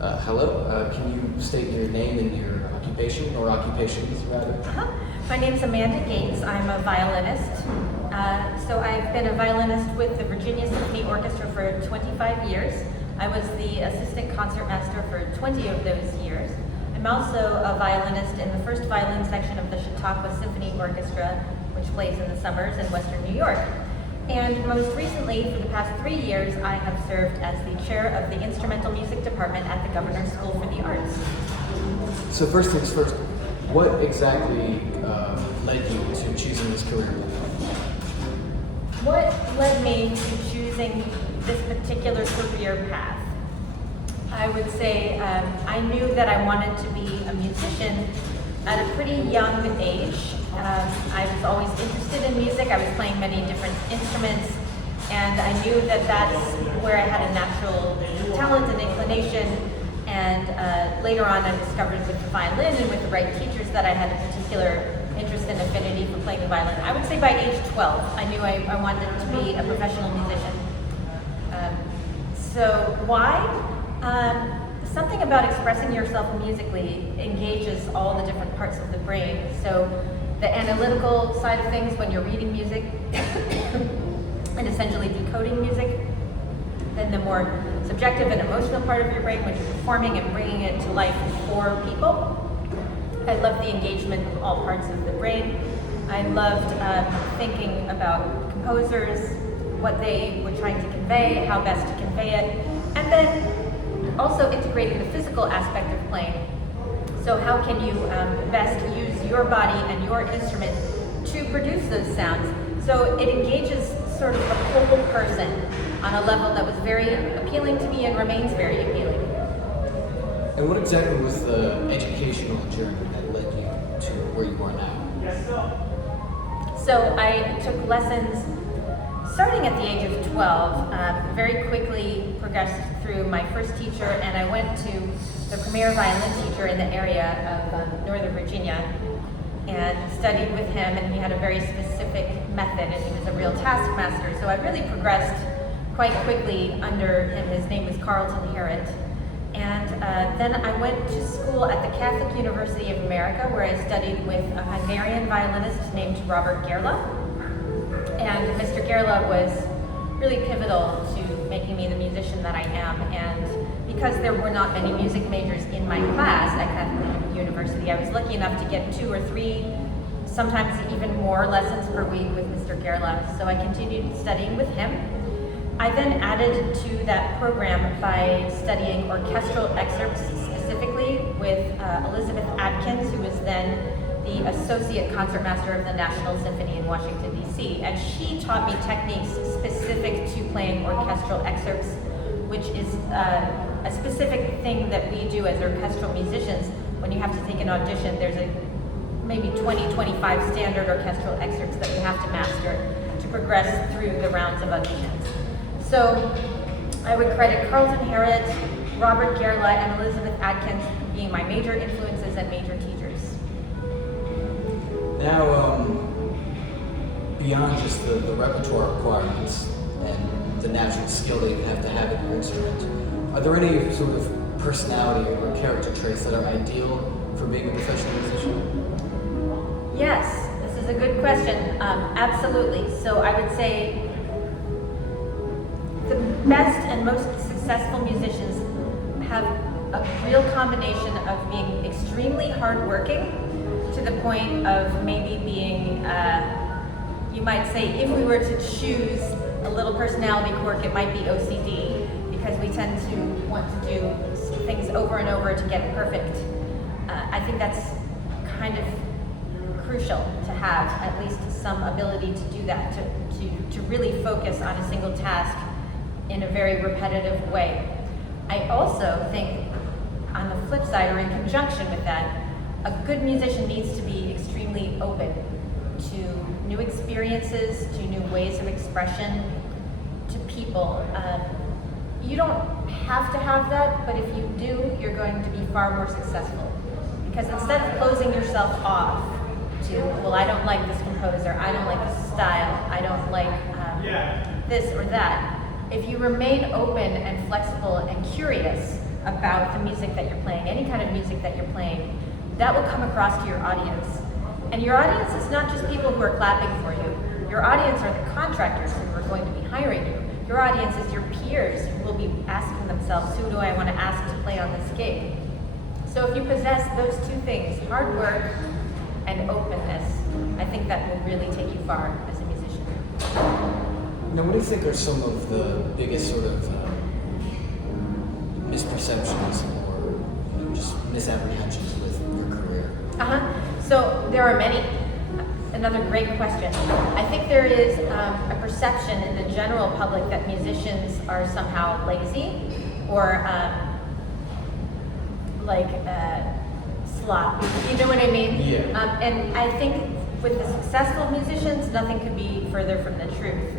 Hello, can you state your name and your occupation, or occupations rather? My name's Amanda Gates. I'm a violinist. So I've been a violinist with the Virginia Symphony Orchestra for 25 years. I was the assistant concertmaster for 20 of those years. I'm also a violinist in the first violin section of the Chautauqua Symphony Orchestra, which plays in the summers in Western New York. And most recently, for the past 3 years, I have served as the chair of the instrumental music department at the Governor's School for the Arts. So first things first, what exactly led you to choosing this career? What led me to choosing this particular career path? I would say I knew that I wanted to be a musician at a pretty young age. I was always interested in music. I was playing many different instruments, and I knew that that's where I had a natural talent and inclination. And later on, I discovered with the violin and with the right teachers that I had a particular interest and affinity for playing the violin. I would say by age 12, I knew I wanted to be a professional musician. So why? Something about expressing yourself musically engages all the different parts of the brain. So the analytical side of things when you're reading music and essentially decoding music, then the more subjective and emotional part of your brain when you're performing and bringing it to life for people. I loved the engagement of all parts of the brain. I loved thinking about composers, what they were trying to convey, how best to convey it, and then also integrating the physical aspect of playing. So how can you best use your body and your instrument to produce those sounds? So it engages sort of the whole person on a level that was very appealing to me and remains very appealing. And what exactly was the educational journey that led you to where you are now? So I took lessons starting at the age of 12, very quickly progressed through my first teacher, and I went to the premier violin teacher in the area of Northern Virginia and studied with him, and he had a very specific method, and he was a real taskmaster. So I really progressed quite quickly under him. His name was Carlton Harrod. And then I went to school at the Catholic University of America, where I studied with a Hungarian violinist named Robert Gerla. And Mr. Gerla was really pivotal to making me the musician that I am. And because there were not many music majors in my class at Catholic University, I was lucky enough to get 2 or 3, sometimes even more lessons per week with Mr. Gerla. So I continued studying with him. I then added to that program by studying orchestral excerpts specifically with Elizabeth Adkins, who was then the Associate Concertmaster of the National Symphony in Washington, D.C. And she taught me techniques specific to playing orchestral excerpts, which is a specific thing that we do as orchestral musicians. When you have to take an audition, there's maybe 20, 25 standard orchestral excerpts that we have to master to progress through the rounds of auditions. So I would credit Carlton Harrod, Robert Gerla, and Elizabeth Adkins being my major influences and major teachers. Now, beyond just the repertoire requirements and the natural skill that you have to have in your instrument, are there any sort of personality or character traits that are ideal for being a professional musician? Yes, this is a good question. Absolutely. So I would say the best and most successful musicians have a real combination of being extremely hardworking to the point of maybe being, you might say, if we were to choose a little personality quirk, it might be OCD, because we tend to want to do things over and over to get perfect. I think that's kind of crucial to have at least some ability to do that, to really focus on a single task in a very repetitive way. I also think, on the flip side, or in conjunction with that, a good musician needs to be extremely open to new experiences, to new ways of expression, to people. You don't have to have that, but if you do, you're going to be far more successful. Because instead of closing yourself off to, well, I don't like this composer, I don't like this style, I don't like this or that, if you remain open and flexible and curious about the music that you're playing, any kind of music that you're playing, that will come across to your audience. And your audience is not just people who are clapping for you. Your audience are the contractors who are going to be hiring you. Your audience is your peers who will be asking themselves, who do I want to ask to play on this gig? So if you possess those two things, hard work and openness, I think that will really take you far as a musician. Now, what do you think are some of the biggest sort of misperceptions or just misapprehensions with your career? So there are many. Another great question. I think there is a perception in the general public that musicians are somehow lazy or sloppy. You know what I mean? Yeah. And I think with the successful musicians, nothing could be further from the truth.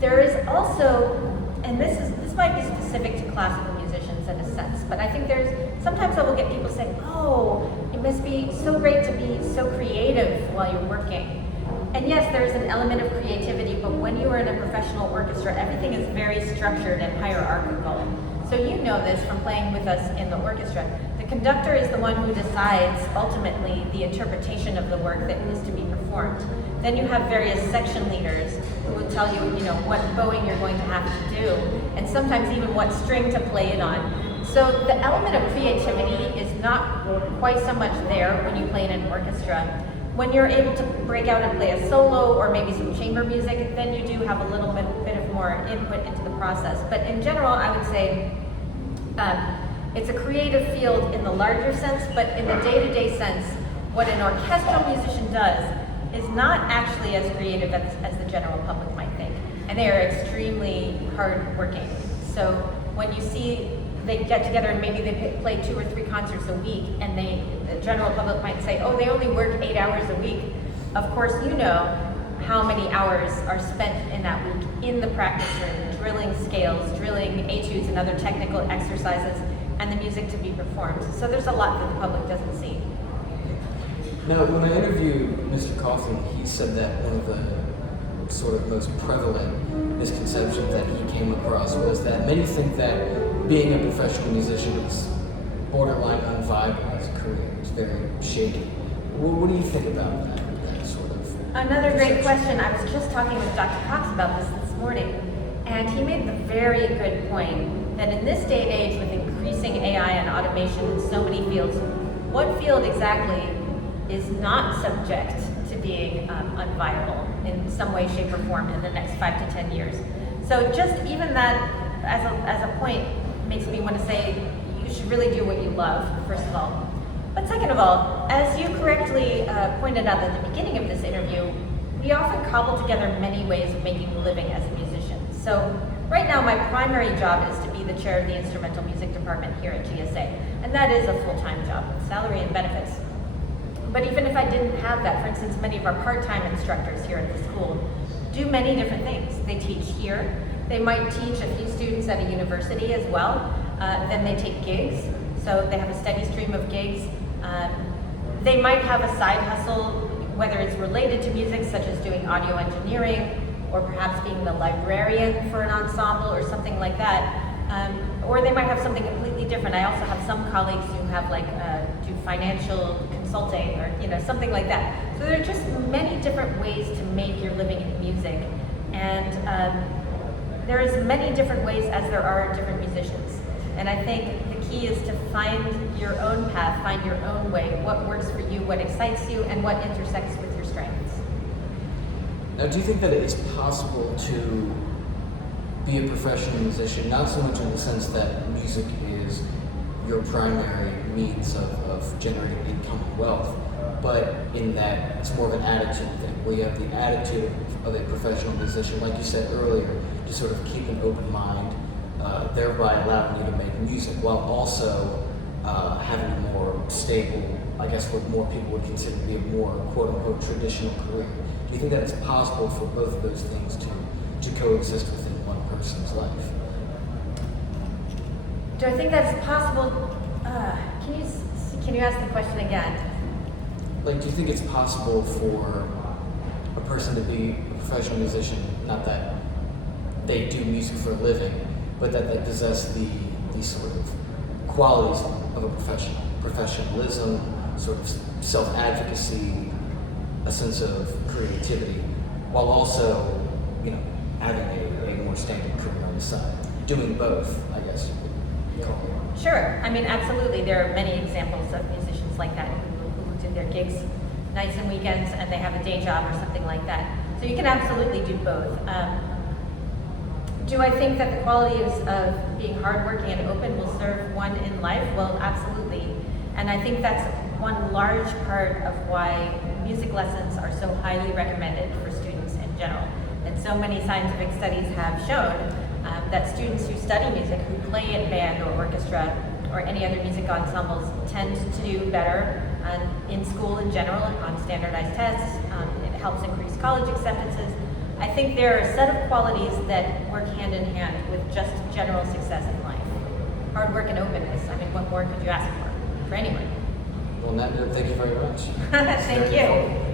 There is also, and this might be specific to classical musicians in a sense, but I think sometimes I will get people saying, oh, it must be so great to be so creative while you're working. And yes, there's an element of creativity, but when you are in a professional orchestra, everything is very structured and hierarchical. So you know this from playing with us in the orchestra. The conductor is the one who decides ultimately the interpretation of the work that is to be performed. Then you have various section leaders who will tell you, what bowing you're going to have to do, and sometimes even what string to play it on. So the element of creativity is not quite so much there when you play in an orchestra. When you're able to break out and play a solo or maybe some chamber music, then you do have a little bit of more input into the process. But in general, I would say it's a creative field in the larger sense, but in the day-to-day sense, what an orchestral musician does is not actually as creative as the general public might think. And they are extremely hard-working. So when you see they get together and maybe they play 2 or 3 concerts a week, and the general public might say, oh, they only work 8 hours a week. Of course, you know how many hours are spent in that week in the practice room, drilling scales, drilling etudes and other technical exercises, and the music to be performed. So there's a lot that the public doesn't see. Now, when I interviewed Mr. Coffin, he said that one of the sort of most prevalent misconceptions that he came across was that many think that being a professional musician is borderline unviable as a career. It's very shaky. What do you think about that sort of? Another great question. I was just talking with Dr. Cox about this morning, and he made the very good point that in this day and age with increasing AI and automation in so many fields, what field exactly is not subject to being unviable in some way, shape, or form in the next 5 to 10 years? So just even that as a point makes me want to say you should really do what you love, first of all. But second of all, as you correctly pointed out at the beginning of this interview, we often cobble together many ways of making a living as a musician. So right now my primary job is to be the chair of the instrumental music department here at GSA, and that is a full-time job with salary and benefits. But even if I didn't have that, for instance, many of our part-time instructors here at the school do many different things. They teach here. They might teach a few students at a university as well. Then they take gigs, so they have a steady stream of gigs. They might have a side hustle, whether it's related to music, such as doing audio engineering, or perhaps being the librarian for an ensemble or something like that. Or they might have something completely different. I also have some colleagues who have do financial consulting or something like that. So there are just many different ways to make your living in music, and there is many different ways as there are different musicians. And I think the key is to find your own path, find your own way, what works for you, what excites you, and what intersects with your strengths. Now, do you think that it's possible to be a professional musician, not so much in the sense that music is your primary means of generating income and wealth, but in that it's more of an attitude thing, where you have the attitude of a professional musician, like you said earlier, to sort of keep an open mind, thereby allowing you to make music, while also having a more stable, I guess what more people would consider to be a more quote-unquote traditional career. Do you think that it's possible for both of those things to coexist within one person's life? Do I think that's possible? Can you ask the question again? Like, do you think it's possible for a person to be a professional musician, not that they do music for a living, but that they possess the sort of qualities of a professional: professionalism, sort of self-advocacy, a sense of creativity, while also, having a more standard career on the side. Doing both, I guess you could call it. Sure. I mean, absolutely. There are many examples of musicians like that who do their gigs nights and weekends, and they have a day job or something like that. So you can absolutely do both. Do I think that the qualities of being hardworking and open will serve one in life? Well, absolutely. And I think that's one large part of why music lessons are so highly recommended for students in general. And so many scientific studies have shown that students who study music, who play in band or orchestra or any other music ensembles, tend to do better in school in general on standardized tests. It helps increase college acceptances. I think there are a set of qualities that work hand in hand with just general success in life. Hard work and openness. I mean, what more could you ask for anyone? Well, on that note, thank you very much. Thank you.